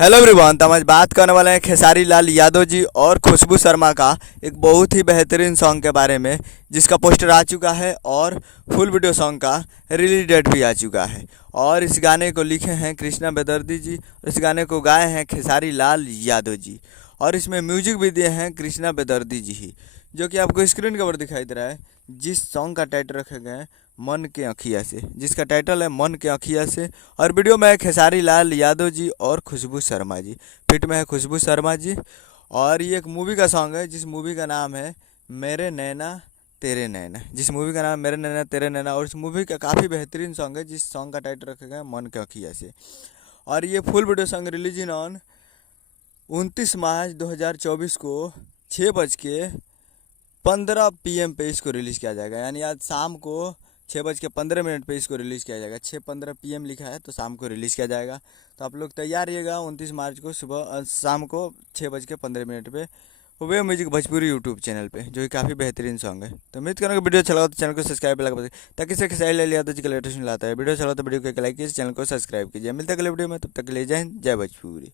Hello everyone. तो हम आज बात करने वाले हैं खेसारी लाल यादव जी और खुशबू शर्मा का एक बहुत ही बेहतरीन सॉन्ग के बारे में, जिसका पोस्टर आ चुका है और फुल वीडियो सॉन्ग का रिलीज डेट भी आ चुका है। और इस गाने को लिखे हैं कृष्णा बेदर्दी जी और इस गाने को गाए हैं खेसारी लाल यादव जी। और इसमें म्यूजिक भी दिए हैं कृष्णा बेदर्दी जी ही, जो कि आपको स्क्रीन के ऊपर दिखाई दे रहा है। जिस सॉन्ग का टाइटल रखे गए हैं मन के अखिया से, जिसका टाइटल है मन के अखिया से। और वीडियो में है खेसारी लाल यादव जी और खुशबू शर्मा जी, फिट में है खुशबू शर्मा जी। और ये एक मूवी का सॉन्ग है, जिस मूवी का नाम है मेरे नैना तेरे नैना, जिस मूवी का नाम है मेरे नैना तेरे नैना। और इस मूवी का काफ़ी बेहतरीन सॉन्ग है, जिस सॉन्ग का टाइटल रखे गए हैं मन के अखिया से। और ये full video song release in on 29 मार्च 2024 को 6:15 PM पे इसको रिलीज़ किया जाएगा। यानी आज शाम को 6:15 पे इसको रिलीज़ किया जाएगा। 6:15 PM लिखा है, तो शाम को रिलीज़ किया जाएगा। तो आप लोग तैयार रहिएगा 29 मार्च को सुबह शाम को 6:15 पे वे म्यूजिक भोजपुरी यूट्यूब चैनल पे, जो कि काफ़ी बेहतरीन सॉन्ग है। तो उम्मीद करूँगा वीडियो अच्छा लगा तो चैनल को सब्सक्राइब लगा, ताकि से खेसारी लाल यादव जी का लेटेस्ट लाता है। वीडियो अच्छा लगा तो वीडियो को लाइक कीजिए, चैनल को सब्सक्राइब कीजिए। मिलते हैं अगले वीडियो में, तब तक के लिए जय हिंद, जय भोजपुरी।